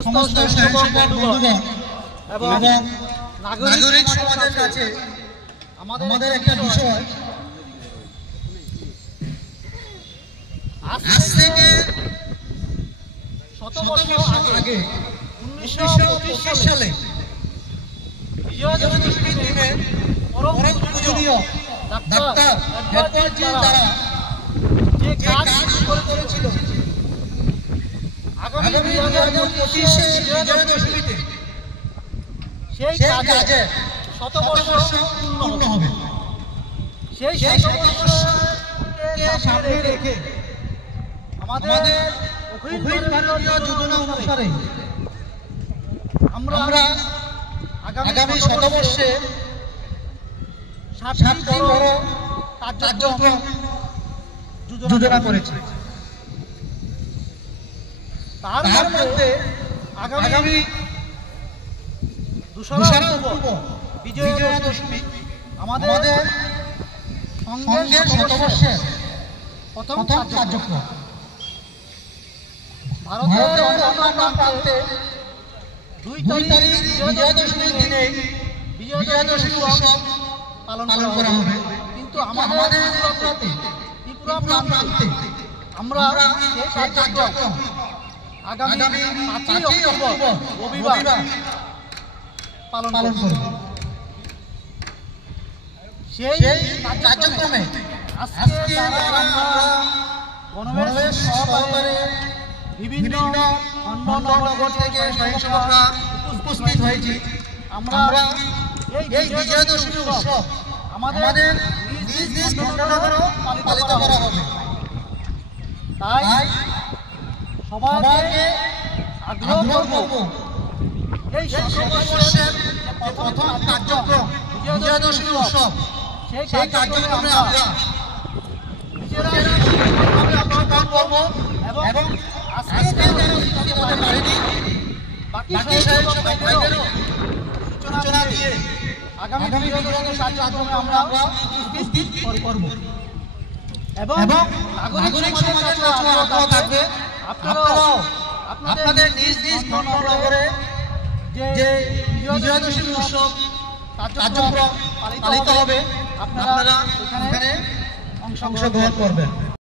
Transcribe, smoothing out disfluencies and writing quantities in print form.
সমস্ত স্বেচ্ছাসেবক বন্ধুগণ এবং নাগরিক সমাজের কাছে আমাদের একটা বিষয়, আজ থেকে ১৭ বছর আগে ১৯২৫ সালে বিজয়া দশমীর দিনে পরম পূজনীয় ডাক্তার হেডওয়ার্ডজি দ্বারা যে কাজ করেছিল আগামী ২০২৫ বিজয়া দশমীতে সেই কাজে ১০০ বর্ষ পূর্ণ হবে। সেই ১০০ বর্ষকে সামনে রেখে আমাদের অখিল ভারতীয় যোজনা অনুসারে আমরা আগামী ১০০ বর্ষে ৭টি বড় কার্যক্রম যোজনা করেছি। তার মধ্যে আগামী ২রা অক্টোবর বিজয়া দশমী আমাদের সঙ্গের ১০০ বর্ষের প্রথম কার্যক্রম। ভারতের অন্যান্য প্রান্তে ২ তারিখ বিজয়া দশমীর দিনে বিজয়া দশমী উৎসব পালন করা হবে, কিন্তু আমাদের ত্রিপুরা প্রান্তে আমরা সেই কার্যক্রম আগামী ৫ই অক্টোবর রবিবার পালন করব। সেই কার্যক্রমে আজকে আমরা গণবেশ সহকারে বিভিন্ন নগর থেকে স্বয়ংসেবকরা উপস্থিত হয়েছি। আমরা এই বিজয়া দশমী উৎসব আমাদের নিজ নিজ নগরেও পালিত করা হবে। তাই সবাইকে আগ্রহ করব এই ১০০ বর্ষের প্রথম কার্যক্রম বিজয়া দশমী উৎসব, সেই কার্যক্রমে আমরা নিজেরাই অংশগ্রহণ করব এবং আজকে যারা উপস্থিত হতে পারেনি বাকি ভাইদেরও সূচনা দিয়ে আগামী বিজয়া দশমীর কার্যক্রমে আমরা উপস্থিত করব এবং নাগরিক সমাজের কাছে আগ্রহ থাকবে আপনারাও আপনাদের নিজ নিজ নগরে যে বিজয়া দশমী উৎসব কার্যক্রম পালিত হবে আপনারা এখানে অংশগ্রহণ করবেন।